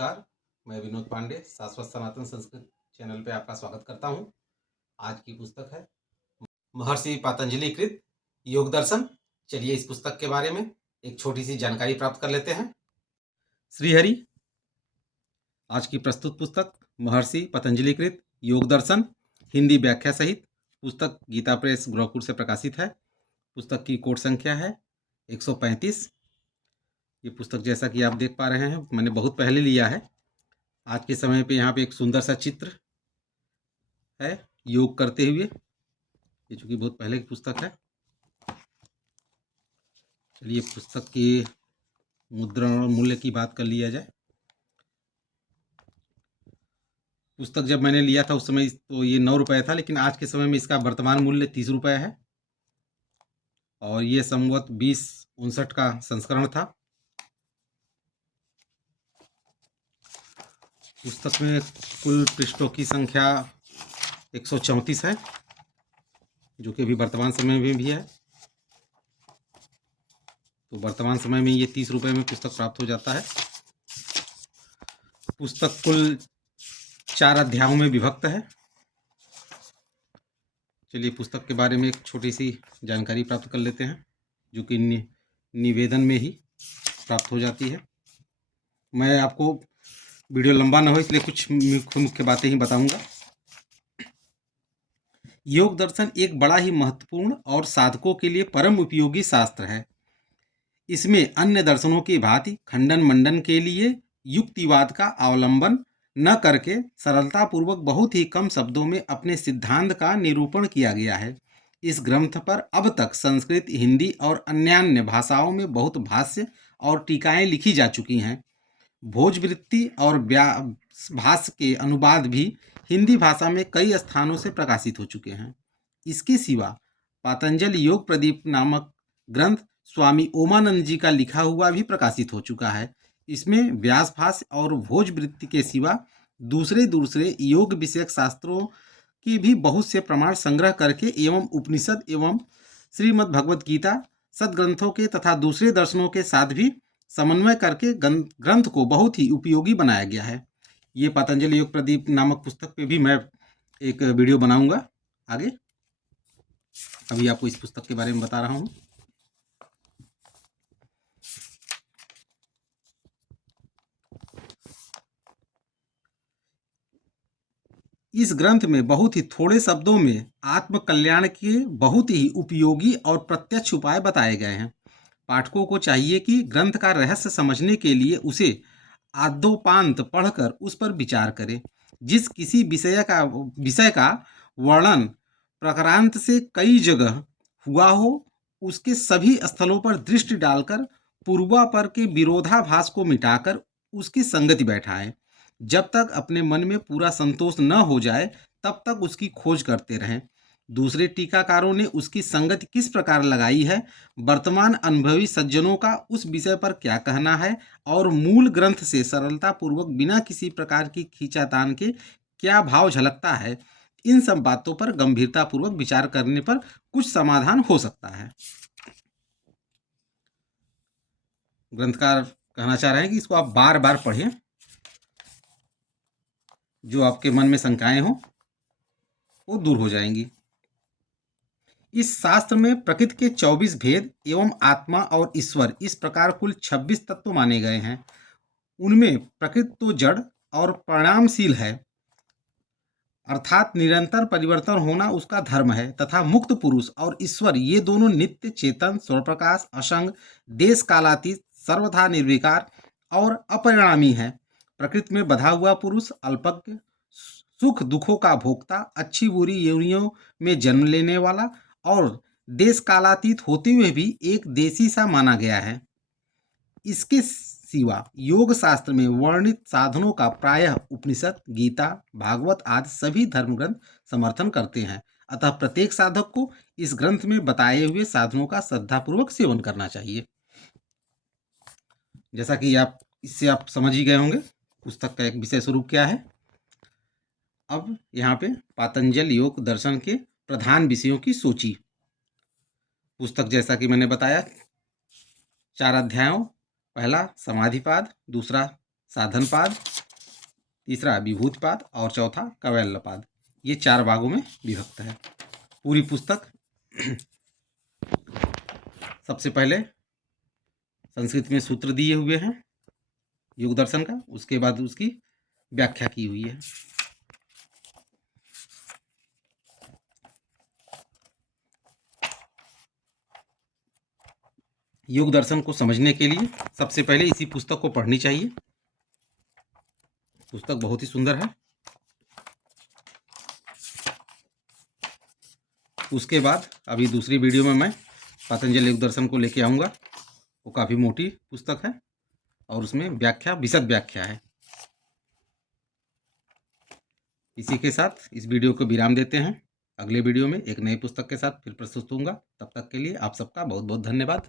नमस्कार, मैं विनोद पांडे शाश्वत सनातन संस्कृत चैनल पे आपका स्वागत करता हूँ। आज की पुस्तक है महर्षि पतंजलि कृत योग दर्शन। चलिए इस पुस्तक के बारे में एक छोटी सी जानकारी प्राप्त कर लेते हैं। श्रीहरि, आज की प्रस्तुत पुस्तक महर्षि पतंजलि कृत योग दर्शन, हिंदी व्याख्या सहित पुस्तक गीता प्रेस गोरखपुर से प्रकाशित है। पुस्तक की कोट संख्या है 135। ये पुस्तक जैसा कि आप देख पा रहे हैं मैंने बहुत पहले लिया है। आज के समय पे यहाँ पे एक सुंदर सा चित्र है योग करते हुए। ये चूंकि बहुत पहले की पुस्तक है। चलिए पुस्तक की मुद्रण और मूल्य की बात कर लिया जाए। पुस्तक जब मैंने लिया था उस समय तो ये 9 रुपये था, लेकिन आज के समय में इसका वर्तमान मूल्य 30 रुपये है। और ये संवत 2059 का संस्करण था। पुस्तक में कुल पृष्ठों की संख्या 134 है, जो कि अभी वर्तमान समय में भी है। तो वर्तमान समय में ये 30 रुपये में पुस्तक प्राप्त हो जाता है। पुस्तक कुल 4 अध्यायों में विभक्त है। चलिए पुस्तक के बारे में एक छोटी सी जानकारी प्राप्त कर लेते हैं, जो कि निवेदन में ही प्राप्त हो जाती है। मैं आपको वीडियो लंबा ना हो इसलिए कुछ मुख्य बातें ही बताऊंगा। योग दर्शन एक बड़ा ही महत्वपूर्ण और साधकों के लिए परम उपयोगी शास्त्र है। इसमें अन्य दर्शनों की भांति खंडन मंडन के लिए युक्तिवाद का अवलंबन न करके सरलतापूर्वक बहुत ही कम शब्दों में अपने सिद्धांत का निरूपण किया गया है। इस ग्रंथ पर अब तक संस्कृत, हिंदी और अन्यान्य भाषाओं में बहुत भाष्य और टीकाएं लिखी जा चुकी हैं। भोजवृत्ति और भाष्य के अनुवाद भी हिंदी भाषा में कई स्थानों से प्रकाशित हो चुके हैं। इसके सिवा पतंजलि योग प्रदीप नामक ग्रंथ स्वामी ओमानंद जी का लिखा हुआ भी प्रकाशित हो चुका है। इसमें व्यास भाष्य और भोजवृत्ति के सिवा दूसरे दूसरे योग विषयक शास्त्रों की भी बहुत से प्रमाण संग्रह करके एवं उपनिषद एवं श्रीमद् भगवद गीता सदग्रंथों के तथा दूसरे दर्शनों के साथ भी समन्वय करके ग्रंथ को बहुत ही उपयोगी बनाया गया है। ये पतंजलि योग प्रदीप नामक पुस्तक पे भी मैं एक वीडियो बनाऊंगा आगे। अभी आपको इस पुस्तक के बारे में बता रहा हूँ। इस ग्रंथ में बहुत ही थोड़े शब्दों में आत्म कल्याण के बहुत ही उपयोगी और प्रत्यक्ष उपाय बताए गए हैं। पाठकों को चाहिए कि ग्रंथ का रहस्य समझने के लिए उसे आद्योपांत पढ़कर उस पर विचार करें। जिस किसी विषय का वर्णन प्रकरांत से कई जगह हुआ हो, उसके सभी स्थलों पर दृष्टि डालकर पूर्वापर के विरोधाभास को मिटाकर उसकी संगति बैठाएं। जब तक अपने मन में पूरा संतोष न हो जाए तब तक उसकी खोज करते रहें। दूसरे टीकाकारों ने उसकी संगति किस प्रकार लगाई है, वर्तमान अनुभवी सज्जनों का उस विषय पर क्या कहना है और मूल ग्रंथ से सरलता पूर्वक बिना किसी प्रकार की खींचातान के क्या भाव झलकता है, इन सब बातों पर गंभीरता पूर्वक विचार करने पर कुछ समाधान हो सकता है। ग्रंथकार कहना चाह रहे हैं कि इसको आप बार बार पढ़ें, जो आपके मन में शंकाएं हो वो दूर हो जाएंगी। इस शास्त्र में प्रकृति के 24 भेद एवं आत्मा और ईश्वर इस प्रकार कुल 26 तत्व माने गए हैं। उनमें प्रकृति तो जड़ और परिणामशील है, अर्थात निरंतर परिवर्तन होना उसका धर्म है, तथा मुक्त पुरुष और ईश्वर ये दोनों नित्य चेतन, स्वप्रकाश, असंग, देश कालातीत, सर्वथा निर्विकार और अपरिणामी है। प्रकृति में बधा हुआ पुरुष अल्पज्ञ, सुख दुखों का भोक्ता, अच्छी बुरी योनियों में जन्म लेने वाला और देश कालातीत होते हुए भी एक देशी सा माना गया है। इसके सिवा योग शास्त्र में वर्णित साधनों का प्रायः उपनिषद, गीता, भागवत आदि सभी धर्म ग्रंथ समर्थन करते हैं। अतः प्रत्येक साधक को इस ग्रंथ में बताए हुए साधनों का श्रद्धापूर्वक सेवन करना चाहिए। जैसा कि इससे आप समझ ही गए होंगे पुस्तक का एक विषय स्वरूप क्या है। अब यहाँ पे पतंजलि योग दर्शन के प्रधान विषयों की सूची। पुस्तक जैसा कि मैंने बताया 4 अध्यायों। पहला समाधिपाद, दूसरा साधनपाद, तीसरा विभूतिपाद और चौथा कवैल्यपाद। ये 4 भागों में विभक्त है पूरी पुस्तक। सबसे पहले संस्कृत में सूत्र दिए हुए हैं योग दर्शन का, उसके बाद उसकी व्याख्या की हुई है। योग दर्शन को समझने के लिए सबसे पहले इसी पुस्तक को पढ़नी चाहिए। पुस्तक बहुत ही सुंदर है। उसके बाद अभी दूसरी वीडियो में मैं पतंजलि योग दर्शन को लेके आऊँगा। वो काफ़ी मोटी पुस्तक है और उसमें व्याख्या, विशद व्याख्या है। इसी के साथ इस वीडियो को विराम देते हैं। अगले वीडियो में एक नई पुस्तक के साथ फिर प्रस्तुत होऊंगा। तब तक के लिए आप सबका बहुत बहुत धन्यवाद।